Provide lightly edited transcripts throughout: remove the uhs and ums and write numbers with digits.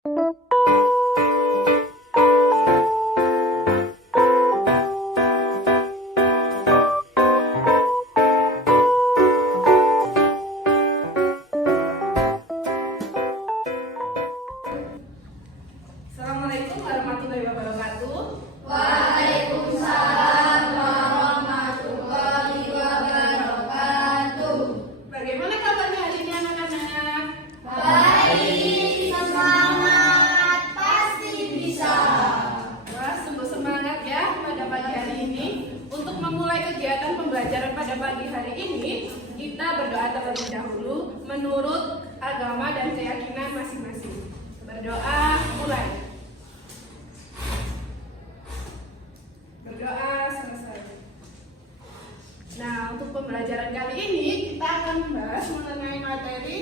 Assalamualaikum warahmatullahi wabarakatuh. Waalaikumsalam warahmatullahi wabarakatuh. Bagaimana kabarnya hari ini anak-anak? Baik, semangat pasti bisa. Wah, sungguh semangat ya pada pagi hari ini. Untuk memulai kegiatan pembelajaran pada pagi hari ini, kita berdoa terlebih dahulu menurut agama dan keyakinan masing-masing. Berdoa mulai. Berdoa selesai. Nah, untuk pembelajaran kali ini kita akan membahas mengenai materi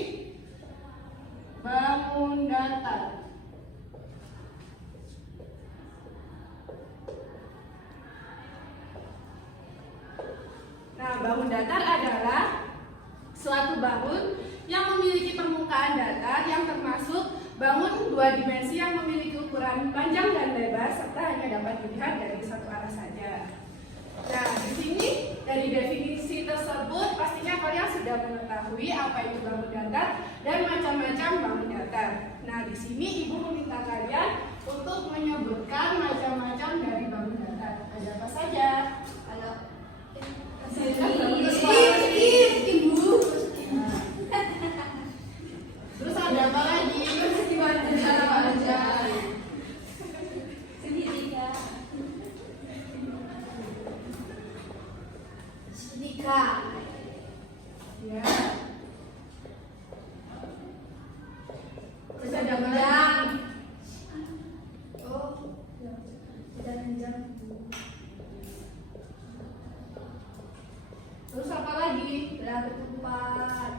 bangun datar. Nah, bangun datar adalah suatu bangun yang memiliki permukaan datar yang termasuk bangun dua dimensi yang memiliki ukuran panjang dan lebar serta hanya dapat dilihat dari satu arah saja. Nah, di sini dari definisi tersebut pastinya kalian sudah mengetahui apa itu bangun datar dan macam-macam bangun datar. Nah, di sini Ibu meminta kalian untuk menyebutkan macam-macam dari bangun datar. Ada apa saja? Terus ada apa lagi? Sedika. Ya. Terus ada apa lagi? Terus apa lagi? Belah ketupat.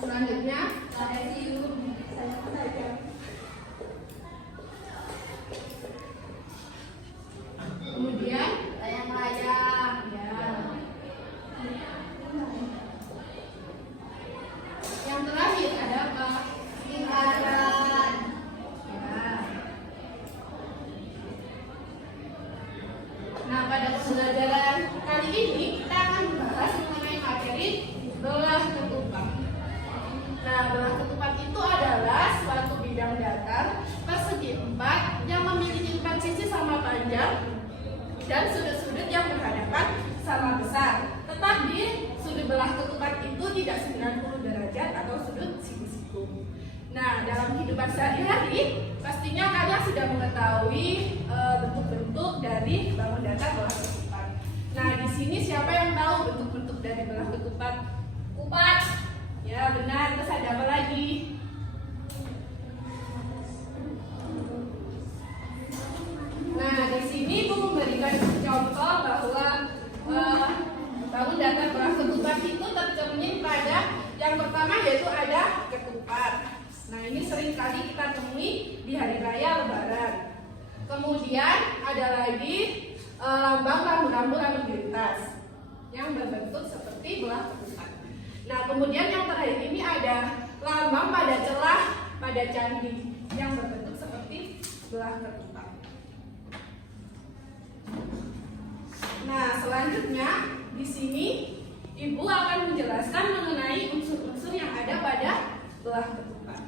Selanjutnya kemudian Layang-layang. ya. Yang terakhir ada apa? Lingkaran. Ya. Nah, pada pembelajaran kali ini kita akan membahas mengenai materi belah ketupat. Nah, belah ketupat itu adalah suatu bidang datar persegi 4 yang memiliki 4 sisi sama panjang dan sudut-sudut yang berhadapan sama besar. Tetapi sudut belah ketupat itu tidak 90 derajat atau sudut siku-siku. Nah, dalam kehidupan sehari-hari pastinya kalian sudah mengetahui bentuk-bentuk dari bangun datar belah ketupat. Nah, di sini siapa yang tahu bentuk-bentuk dari belah ketupat? Kupat. Ya, benar. Terus ada apa lagi? Nah, di sini Ibu memberikan contoh bahwa bangun datar belah ketupat itu tercermin pada yang pertama yaitu ada ketupat. Nah, ini sering kali kita temui di hari raya Lebaran. Kemudian ada lagi lambang rambu-rambu lalu lintas yang berbentuk seperti belah ketupat. Nah, kemudian yang terakhir ini ada lambang pada celah pada candi yang berbentuk seperti belah ketupat. Nah, selanjutnya di sini Ibu akan menjelaskan mengenai unsur-unsur yang ada pada belah ketupat.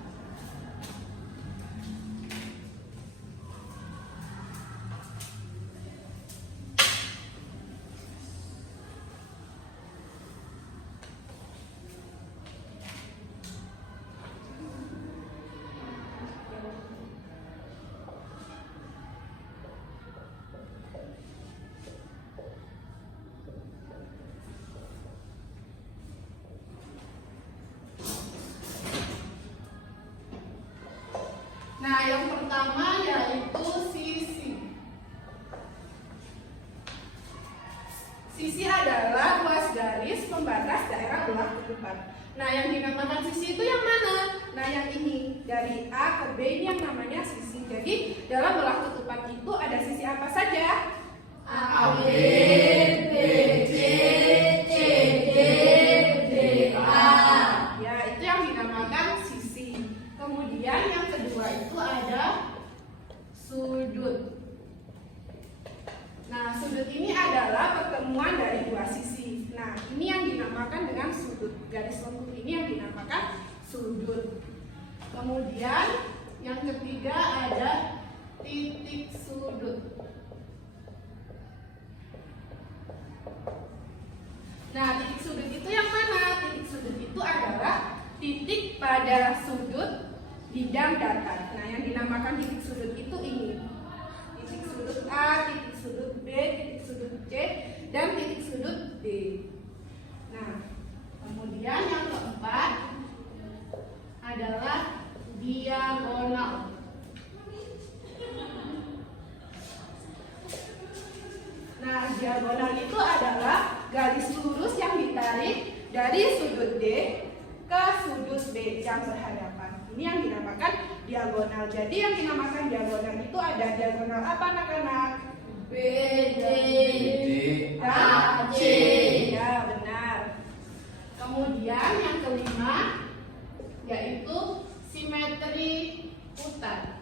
Nah, yang pertama yaitu sisi. Sisi adalah ruas garis pembatas daerah belah ketupat. Nah, yang dinamakan sisi itu yang mana? Nah, yang ini dari A ke B ini yang namanya sisi. Jadi dalam belah ketupat itu ada sisi apa saja? A, B, C, D. dinamakan dengan sudut. Garis lengkung ini yang dinamakan sudut. Kemudian yang ketiga ada titik sudut. Nah, titik sudut itu yang mana? Titik sudut itu adalah titik pada sudut bidang datar. Nah, yang dinamakan titik sudut itu ini. Titik sudut A, titik sudut B, titik sudut C, dan titik sudut D. Nah, kemudian yang keempat adalah diagonal. Nah, diagonal itu adalah garis lurus yang ditarik dari sudut D ke sudut B yang berhadapan. Ini yang dinamakan diagonal. Jadi yang dinamakan diagonal itu ada diagonal apa anak-anak? B, D, A, C. Ya, benar. Kemudian yang kelima yaitu simetri putar.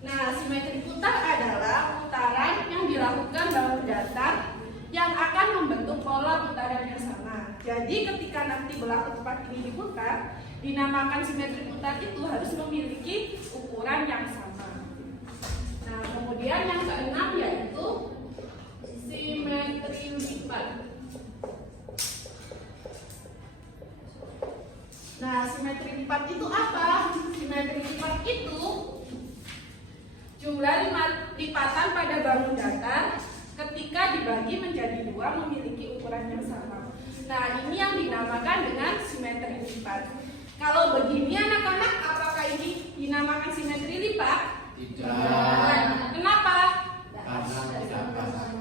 Nah, simetri putar adalah putaran yang dilakukan dalam datar yang akan membentuk pola putaran yang sama. Jadi ketika nanti belah ketupat ini diputar, dinamakan simetri putar itu harus memiliki ukuran yang sama. Nah, kemudian yang keenam yaitu simetri lipat. Nah, simetri lipat itu apa? Simetri lipat itu jumlah lipatan pada bangun datar ketika dibagi menjadi dua memiliki ukuran yang sama. Nah, ini yang dinamakan dengan simetri lipat. Kalau begini anak-anak, apakah ini dinamakan simetri lipat? Tidak. Kenapa? Karena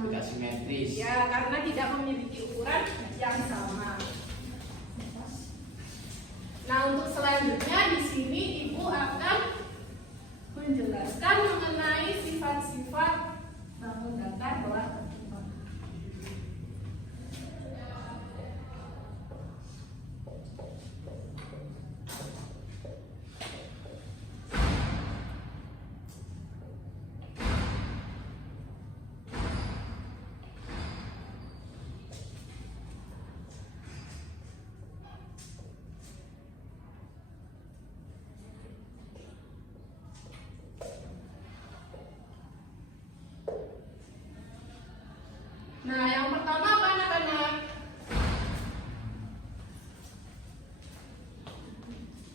tidak simetris. Ya, karena tidak memiliki ukuran yang sama. Nah, untuk selanjutnya di sini Ibu akan menjelaskan mengenai sifat-sifat bangun datar belah ketupat. Nah, yang pertama apa anak-anak?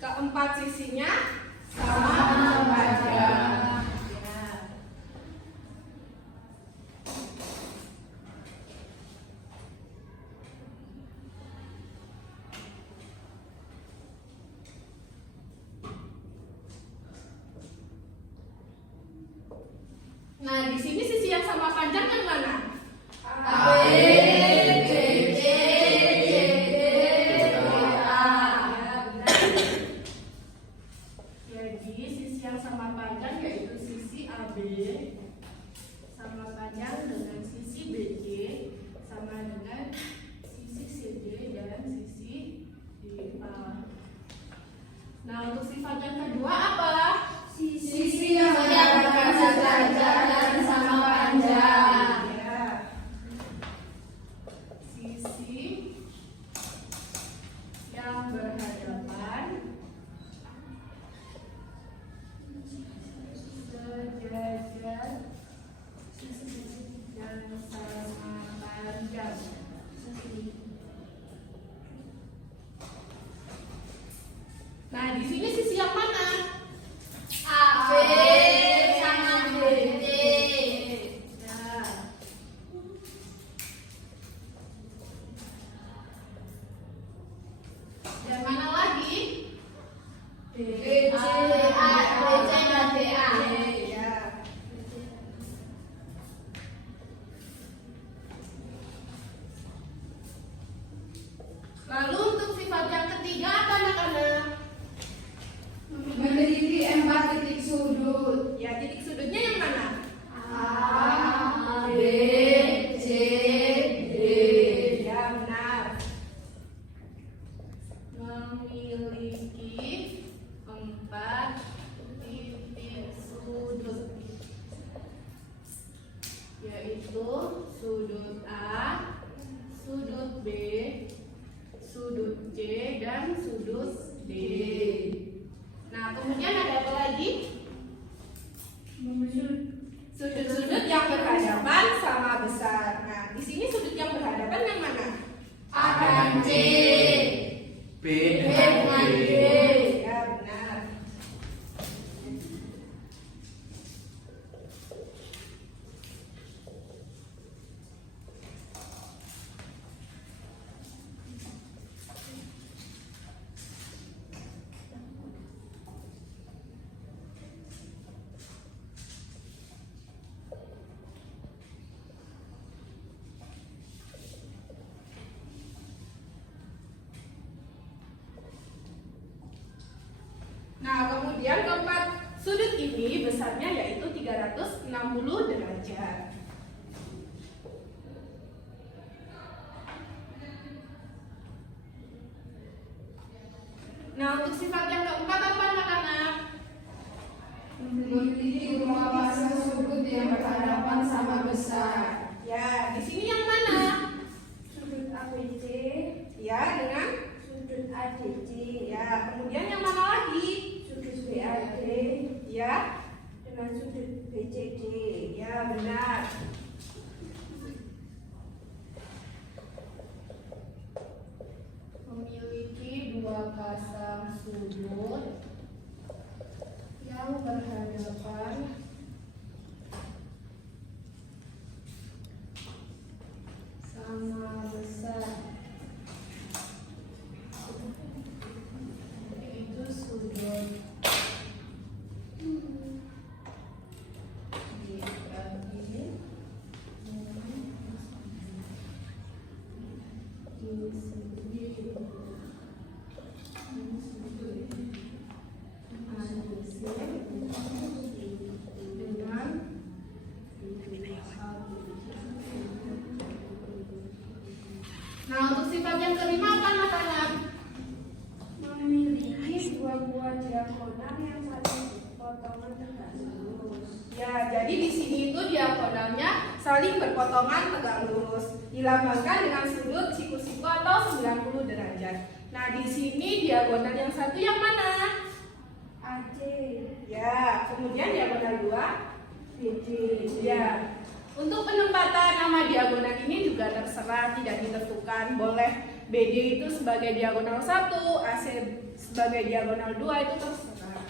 Keempat sisinya sama panjang. Ya. Nah, di sini sisi yang sama panjang yang mana? A, B, C, D, E, F, A. Ya, benar. Jadi sisi yang sama panjang yaitu sisi AB sama panjang dengan sisi BC sama dengan sisi CD dan sisi DA. Nah, untuk sifat yang kedua apa? Sisi yang mendapatkan sejajar dan sama yaitu sudut A, sudut B, sudut C, dan sudut D. Nah, kemudian ada apa lagi? Sudut-sudut yang berhadapan sama besar. Nah, di sini sudut yang berhadapan yang mana? A dan C. B B dengan dengan D. D. Ya, benar. Nah, kemudian keempat sudut ini besarnya yaitu 360 derajat. Nah, untuk sifat yang keempat apa anak-anak? Memiliki dua pasang sudut yang berhadapan sama besar. Ya, di sini yang mana? Sudut ABC, Ya, dengan sudut ADC, ya, kemudian yang mana lagi? sudut BAD, Ya, dengan sudut BCD. ya benar. Memiliki dua pasang sudut yang berhadapan sama besar, yaitu sudut Nah, untuk sifat yang kelima apa anak-anak? Memiliki dua buah diagonal yang saling berpotongan tegak lurus. Ya, jadi di sini itu diagonalnya saling berpotongan tegak lurus. Dilambangkan dengan sudut siku-siku atau 90 derajat. Nah, di sini diagonal yang satu yang mana? AC, Ya, kemudian diagonal dua. BD. Ya. Untuk penempatan nama diagonal ini juga terserah, tidak ditentukan. Boleh BD itu sebagai diagonal 1, AC sebagai diagonal 2, itu terserah.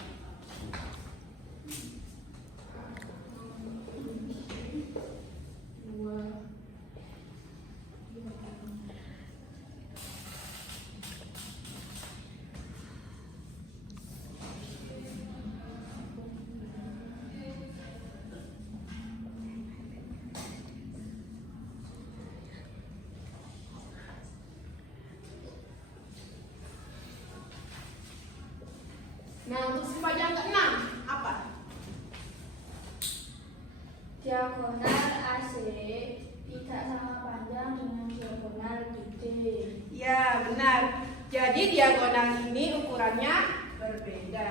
Nah, untuk sifat yang keenam apa? Diagonal AC tidak sama panjang dengan diagonal BD. Ya, benar. Jadi diagonal ini ukurannya berbeda.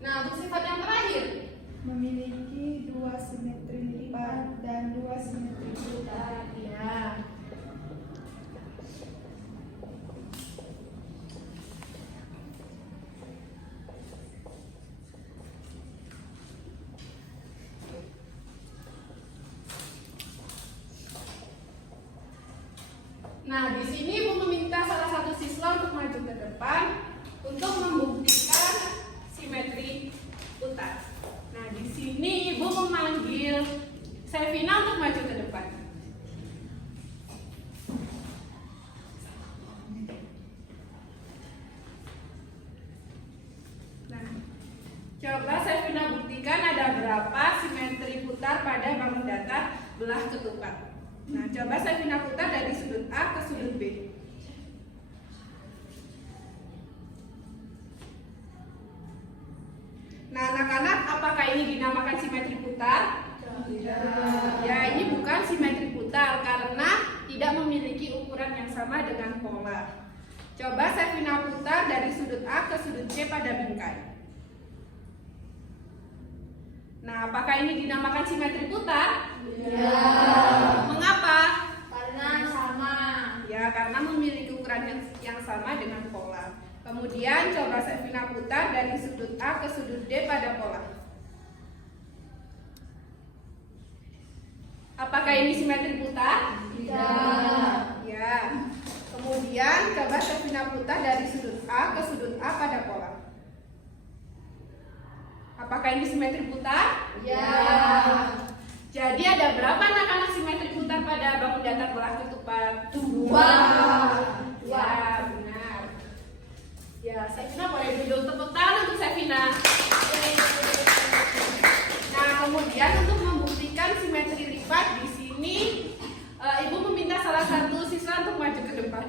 Nah, untuk sifat yang terakhir, Memiliki dua simetri lipat dan dua simetri putar. ya. Nah, di sini Ibu meminta salah satu siswa untuk maju ke depan untuk membuktikan simetri putar. Nah, di sini Ibu memanggil Sevina untuk maju ke depan. Nah, coba Sevina buktikan ada berapa simetri putar pada bangun datar belah ketupat. Nah, coba Sevina putar dari sudut A ke sudut B. Nah, anak-anak, apakah ini dinamakan simetri putar? Tidak. Ya, ini bukan karena tidak memiliki ukuran yang sama dengan pola. Coba Sevina putar dari sudut A ke sudut C pada bingkai. Nah, apakah ini dinamakan simetri putar? Ya. Mengapa? Karena sama. Ya, karena memiliki ukuran yang sama dengan pola. Kemudian coba Sevina putar dari sudut A ke sudut D pada pola. Apakah ini simetri putar? Tidak. Ya. Kemudian coba Sevina putar dari sudut A ke sudut A pada pola. Apakah ini simetri putar? Ya. Jadi ada berapa anak-anak simetri putar pada bangun datar belah ketupat? Dua. Ya, benar. Ya, Sevina boleh dulu tepuk tangan untuk Sevina. Nah, kemudian untuk membuktikan simetri lipat di sini, Ibu meminta salah satu siswa untuk maju ke depan.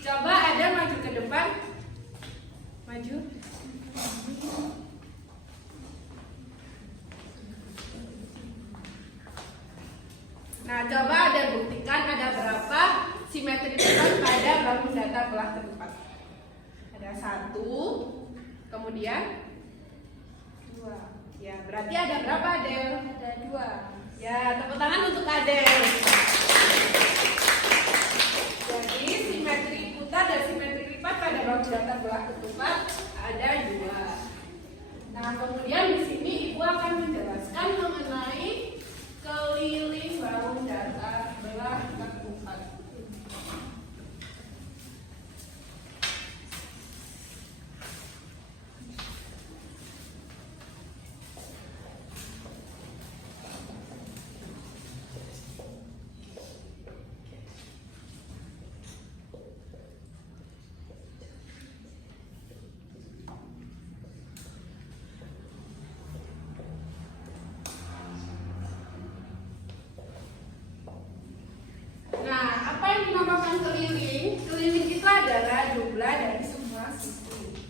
Coba ada maju ke depan. Maju. Nah, coba ada buktikan ada berapa simetri lipat pada bangun datar belah ketupat. Ada 1, kemudian 2. Ya, berarti ada berapa, Adel? Ada 2. Ya, tepuk tangan untuk Adel. Jadi simetri putar dan simetri lipat pada bangun datar belah ketupat ada 2. Nah, kemudian di sini Ibu akan menjelaskan mengenai keliling bangun datar belah ketupat. Nah, apa yang dinamakan keliling? Keliling itu adalah jumlah dari semua sisi.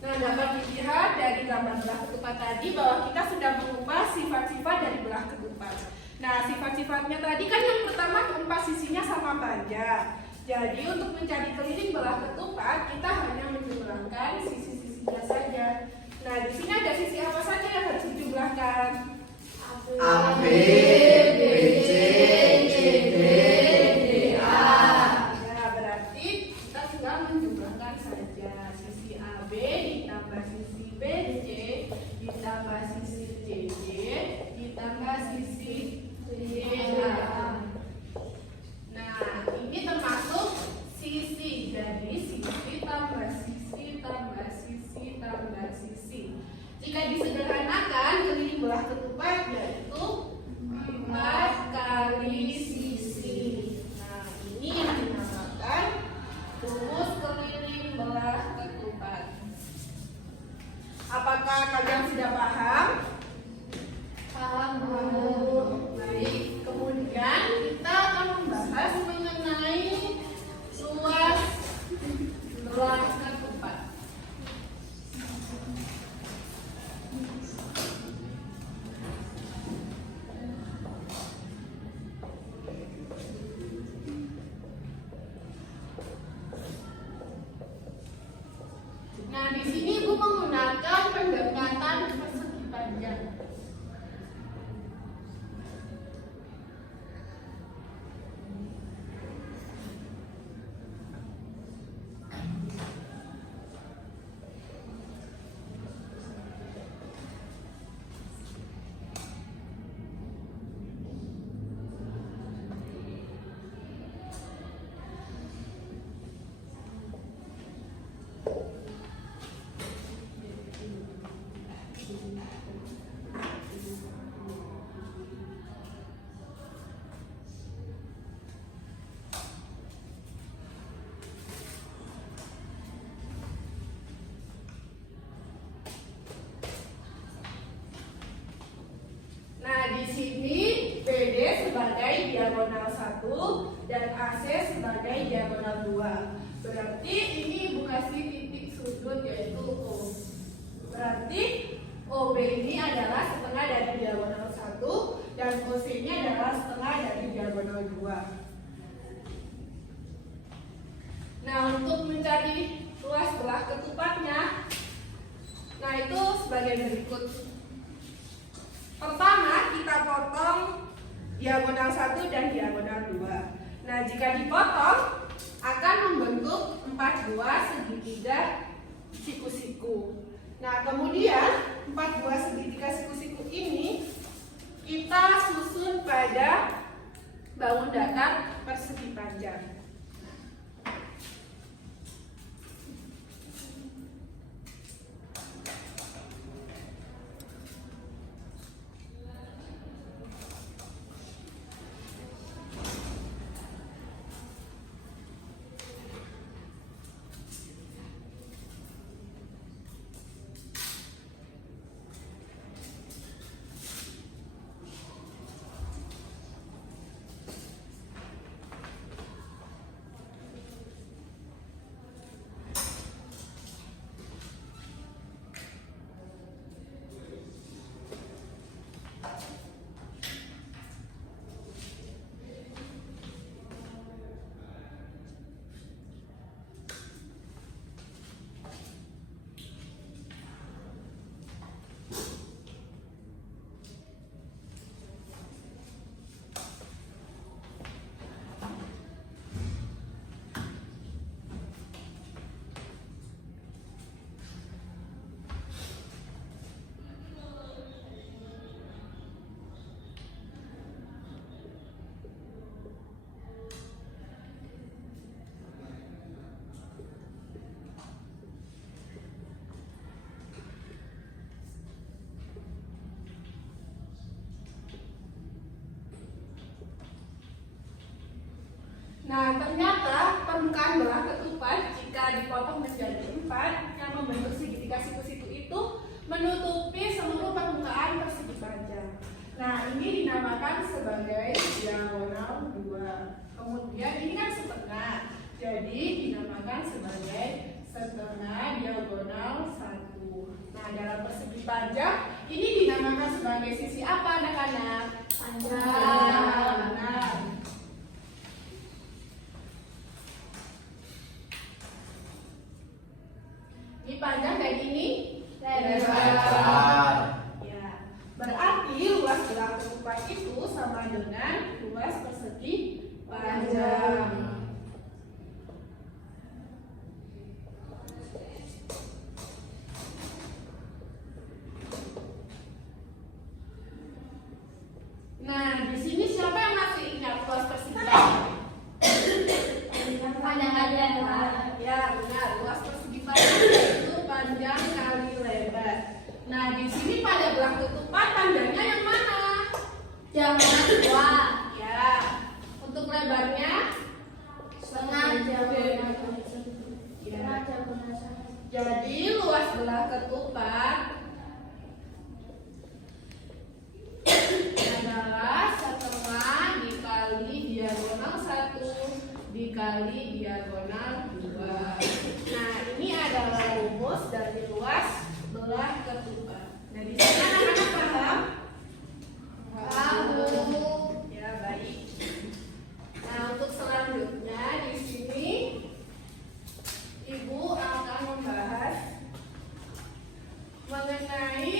Nah, dapat dilihat dari gambar belah ketupat tadi bahwa kita sudah mengupas sifat-sifat dari belah ketupat. Nah, sifat-sifatnya tadi kan yang pertama keempat sisinya sama panjang. Jadi untuk mencari keliling belah ketupat kita hanya menjumlahkan sisi-sisinya saja. Nah, di sini ada sisi apa saja yang harus dijumlahkan? A, B, B, C, C, D, D, A. Ya, berarti kita tinggal menjumlahkan saja. Sisi AB ditambah sisi BC ditambah sisi CD ditambah sisi DA. Nah, ini termasuk sisi. Jadi sisi tambah sisi tambah sisi tambah sisi. Jika disederhanakan keliling belah ketupat yaitu 4 kali sisi. Nah, ini yang dinamakan rumus keliling belah ketupat. Apakah kalian sudah paham? Paham, Bu. Baik, kemudian kita akan membahas mengenai luas belah ketupat. Nah, di sini Ibu menggunakan pendekatan persegi panjang. diagonal 1 dan AC sebagai diagonal 2. Berarti ini sudut yaitu O. Berarti OB ini adalah setengah dari diagonal 1 dan OC-nya adalah setengah dari diagonal 2. Nah, untuk mencari luas belah ketupatnya, nah itu sebagai berikut. Pertama, kita potong diagonal 1 dan diagonal 2. Nah, jika dipotong akan membentuk 4 buah segitiga siku-siku. Nah, kemudian 4 buah segitiga siku-siku ini kita susun pada bangun datar persegi panjang. Nah, ternyata permukaan belah ketupat jika dipotong menjadi 4 yang membentuk segitiga siku-siku itu menutupi seluruh permukaan persegi panjang. Nah, ini dinamakan sebagai diagonal 2. Kemudian ini kan setengah, jadi dinamakan sebagai setengah diagonal 1. Nah, dalam persegi panjang ini dinamakan sebagai sisi apa, anak-anak? Panjang. Benar. Ini panjang dan ini lebar. Ya, berarti luas belah ketupat itu sama dengan luas persegi panjang. Nah, di sini siapa yang masih ingat luas persegi panjang? Panjang kali lebar. Ya, benar. Luas persegi panjang itu panjang kali lebar. Nah, di sini pada belah ketupat panjangnya yang mana? Diagonal 2. Ya. Untuk lebarnya Setengah diagonal 1. Ya. Setengah diagonal 1. Jadi luas belah ketupat adalah setengah dikali diagonal 1 dikali diagonal 2. Nah, ini adalah rumus dari luas belah ketupat. Nah, di sini anak-anak paham? Paham. Ya, baik. Nah, untuk selanjutnya di sini Ibu akan membahas mengenai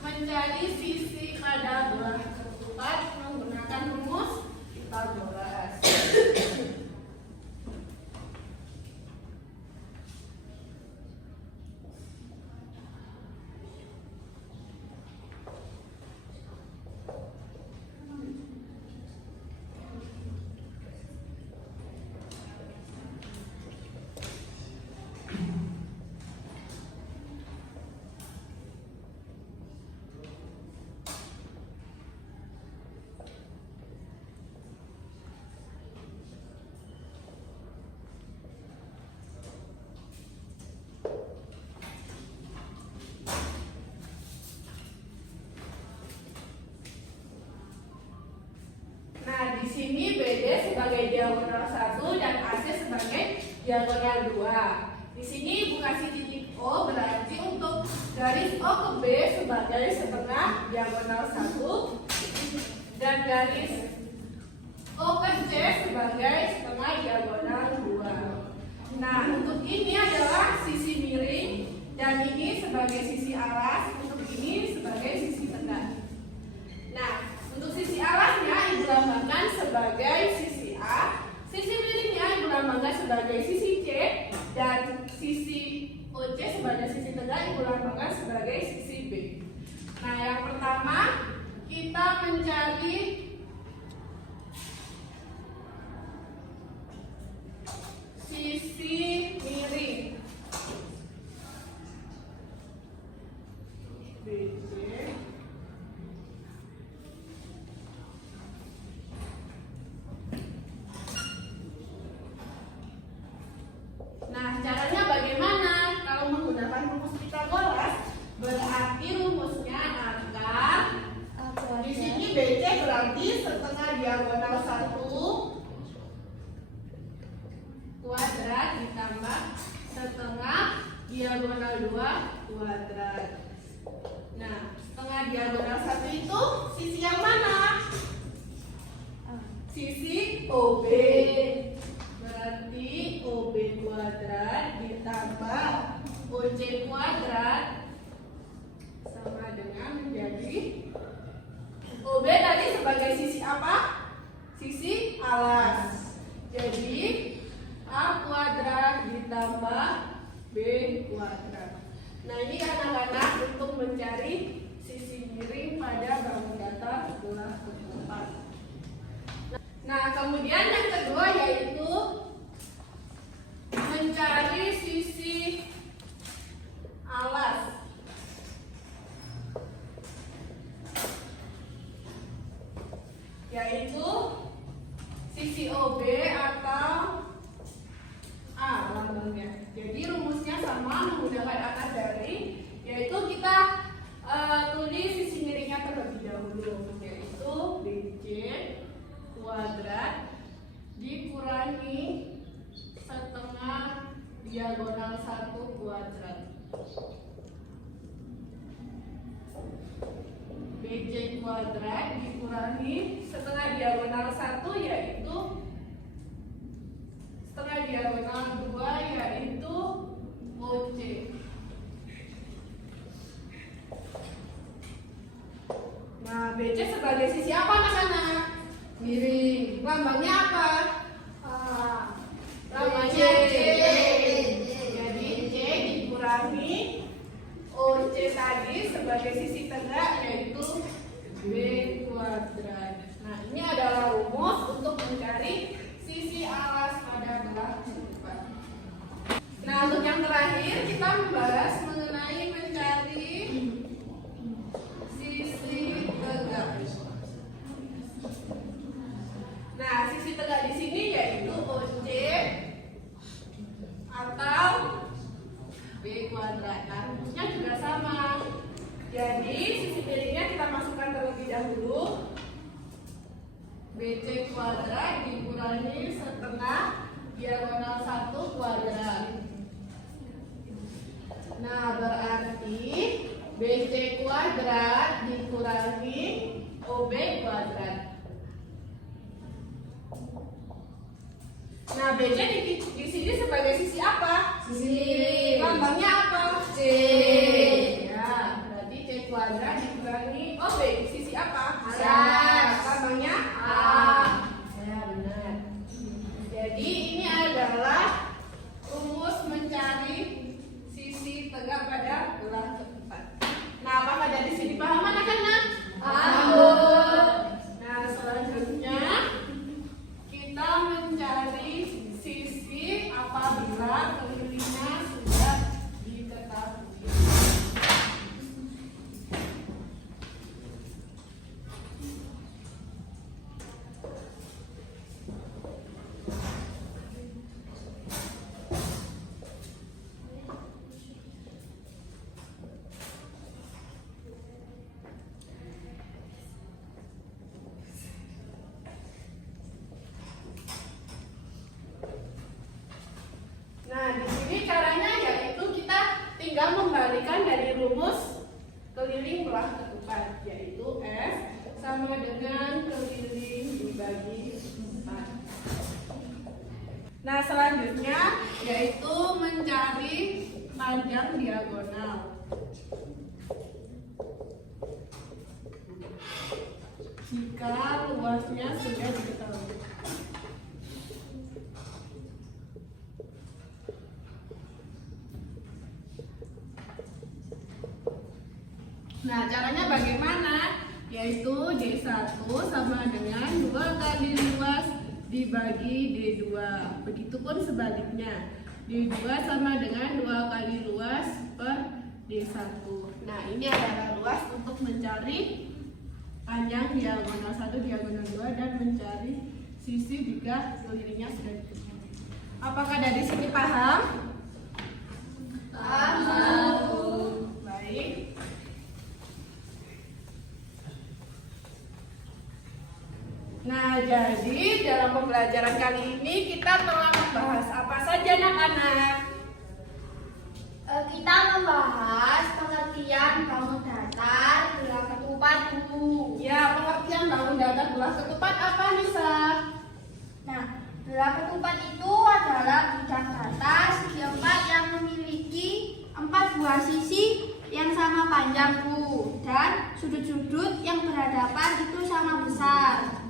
mencari sisi pada belah ketupat menggunakan rumus Pythagoras. Nah, di sini BD sebagai diagonal 1 dan AC sebagai diagonal 2. Di sini Ibu kasih titik O, berarti untuk garis O ke B sebagai setengah diagonal 1 dan garis O ke C sebagai setengah diagonal 2. Nah, untuk ini adalah sisi miring dan ini sebagai sisi alas, untuk ini sebagai sisi tegak. Nah, untuk sisi alasnya Ibu lambangkan sebagai sisi A, sisi miringnya Ibu lambangkan sebagai sisi C, dan sisi OC sebagai sisi tegak Ibu lambangkan sebagai sisi B. Nah, yang pertama kita mencari sisi miring. BC. Nah, caranya bagaimana? Kalau menggunakan rumus Pitagoras, berarti rumusnya akan di sini BC berarti setengah diagonal 1 kuadrat ditambah setengah diagonal 2 kuadrat. Nah, setengah diagonal 1 itu sisi yang mana? Sisi OB. Berarti OB kuadrat ditambah OC kuadrat sama dengan menjadi OB tadi sebagai sisi apa? Sisi alas. Jadi A kuadrat ditambah B kuadrat. Nah, ini anak-anak untuk mencari sisi miring pada bangun datar belah keempat. Nah, kemudian yang kedua yaitu mencari sisi alas. Yaitu sisi OB atau A lambangnya. Jadi rumusnya sama menggunakan akar dari, yaitu kita tulis sisi miringnya terlebih dahulu, yaitu BC kuadrat dikurangi setengah diagonal 1 kuadrat. BC kuadrat dikurangi setengah diagonal 1 yaitu setengah diagonal 2 yaitu OC. Nah, BC sebagai sisi apa anak-anak? Miring. Lambangnya apa? Lambangnya C. Jadi C dikurangi OC tadi sebagai sisi tegak yaitu B kuadrat. Nah, ini adalah rumus untuk mencari sisi alas pada belah keempat. Nah, untuk yang terakhir kita membahas mengenai mencari sisi tegak. Nah, sisi tegak di sini yaitu OC atau B kuadrat. Nah, rumusnya juga sama. Jadi, sisi miringnya kita masukkan terlebih dahulu. BC kuadrat dikurangi setengah diagonal 1 kuadrat. Nah, berarti BC kuadrat dikurangi OB kuadrat. Nah, BC di sini sebagai sisi apa? Sisi miring. Lambangnya apa? C. Ya, berarti C kuadrat dikurangi OB. Sisi apa? Alas. Lambangnya A. Ya, benar. Jadi ini adalah rumus rumus keliling belah ketupat, yaitu F sama dengan keliling dibagi 4. Nah, selanjutnya yaitu mencari panjang diagonal. Jika luasnya sudah diketahui. Nah, caranya bagaimana? Yaitu D1 sama dengan 2 kali luas dibagi D2. Begitupun sebaliknya. D2 sama dengan 2 kali luas per D1. Nah, ini adalah luas untuk mencari panjang diagonal 1, diagonal 2 dan mencari sisi jika kelilingnya sudah diketahui. Apakah dari sini paham? Paham. Baik. Nah, jadi dalam pembelajaran kali ini kita telah membahas apa saja anak-anak? Kita membahas pengertian bangun datar belah ketupat, Bu. Ya, pengertian bangun datar belah ketupat apa, Nisa? Nah, belah ketupat itu adalah bidang datar segi 4 yang memiliki 4 buah sisi yang sama panjang, Bu, dan sudut-sudut yang berhadapan itu sama besar.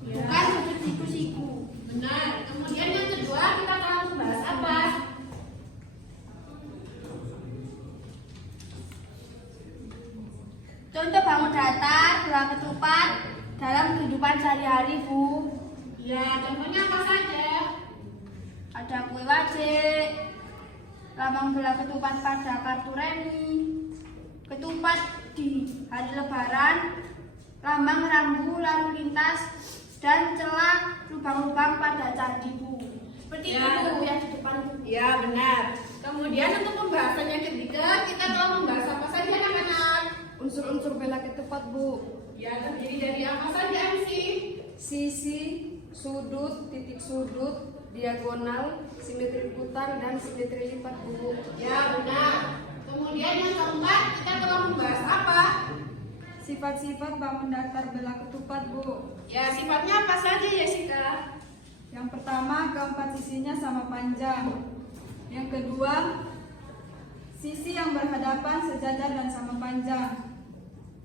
Ya. Bukan sudut siku-siku. Benar. Kemudian yang kedua kita akan membahas apa? Contoh bangun datar belah ketupat dalam kehidupan sehari-hari, Bu. Ya, contohnya apa saja? Ada kue wajik, lambang belah ketupat pada kartu remi, ketupat di hari lebaran, lambang rambu lalu lintas, dan celah lubang-lubang pada candi, Bu. Seperti Ya. itu, Bu, yang di depan, Bu. Ya, benar. Kemudian untuk pembahasan yang ketiga kita telah membahas apa saja anak-anak? Unsur-unsur belah ketupat, Bu. Ya, terdiri dari apa saja, MC? Sisi, sudut, titik sudut, diagonal, simetri putar, dan simetri lipat, Bu. Ya, benar. Kemudian yang keempat kita telah membahas apa? Sifat-sifat bangun datar belah ketupat, Bu. Ya, sifatnya apa saja, Jessica? Yang pertama, keempat sisinya sama panjang. Yang kedua, sisi yang berhadapan sejajar dan sama panjang.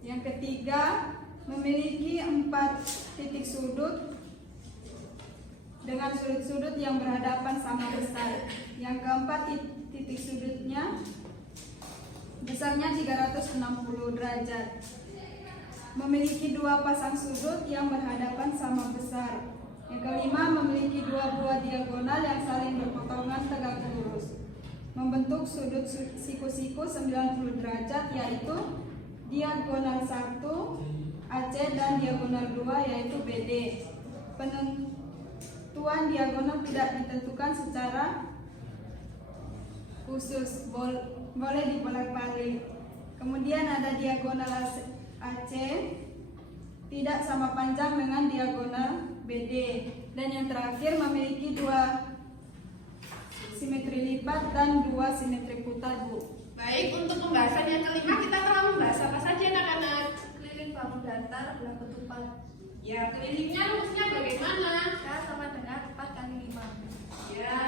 Yang ketiga, memiliki 4 titik sudut dengan sudut-sudut yang berhadapan sama besar. Yang keempat, titik sudutnya besarnya 360 derajat. Memiliki 2 pasang sudut yang berhadapan sama besar. Yang kelima, memiliki 2 buah diagonal yang saling berpotongan tegak lurus. Membentuk sudut siku-siku 90 derajat, yaitu diagonal 1 AC dan diagonal 2 yaitu BD. Penentuan diagonal tidak ditentukan secara khusus, boleh dibolak-balik. Kemudian ada diagonal AC tidak sama panjang dengan diagonal BD. Dan yang terakhir memiliki 2 simetri lipat dan 2 simetri putar, Bu. Baik, untuk pembahasan yang kelima kita telah membahas apa saja anak-anak? Keliling bangun datar belah ketupat. Ya, kelilingnya rumusnya bagaimana? K sama dengan 4 kali 5. Ya.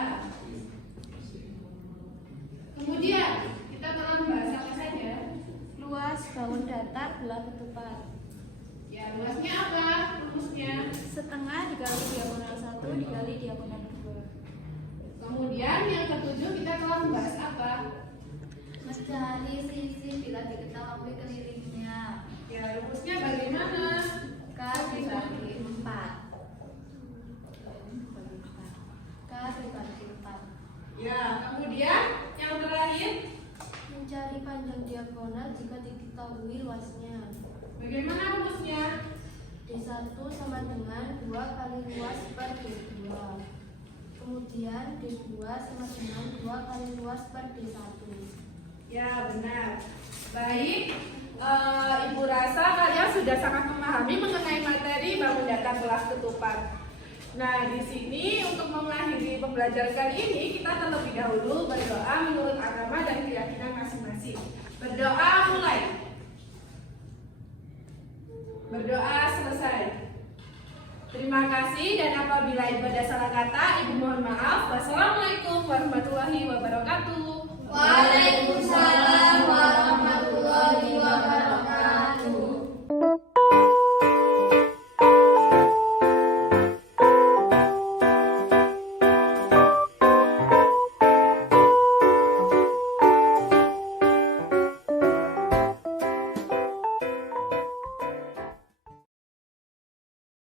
Kemudian kita telah membahas apa saja? Luas bangun datar belah ketupat. Ya, luasnya apa? Rumusnya. Setengah dikali diagonal 1 dikali diagonal 2. Kemudian yang ketujuh kita telah membahas apa? Mencari sisi bila diketahui kelilingnya. Ya, rumusnya bagaimana? K dibagi 4. K dibagi 4. Ya, kemudian yang terakhir Mencari panjang diagonal jika diketahui luasnya. bagaimana rumusnya? D1 sama dengan 2 kali luas per D2. Kemudian D2 sama dengan 2 kali luas per D1. Ya, benar. Baik, Ibu rasa kalian sudah sangat memahami mengenai materi bangun datar belah ketupat. Nah, di sini untuk mengakhiri pembelajaran kali ini kita terlebih dahulu berdoa menurut agama dan keyakinan masing-masing. Berdoa mulai. Berdoa selesai. Terima kasih dan apabila ibadah salah kata, Ibu mohon maaf. Wassalamualaikum warahmatullahi wabarakatuh. Waalaikumsalam.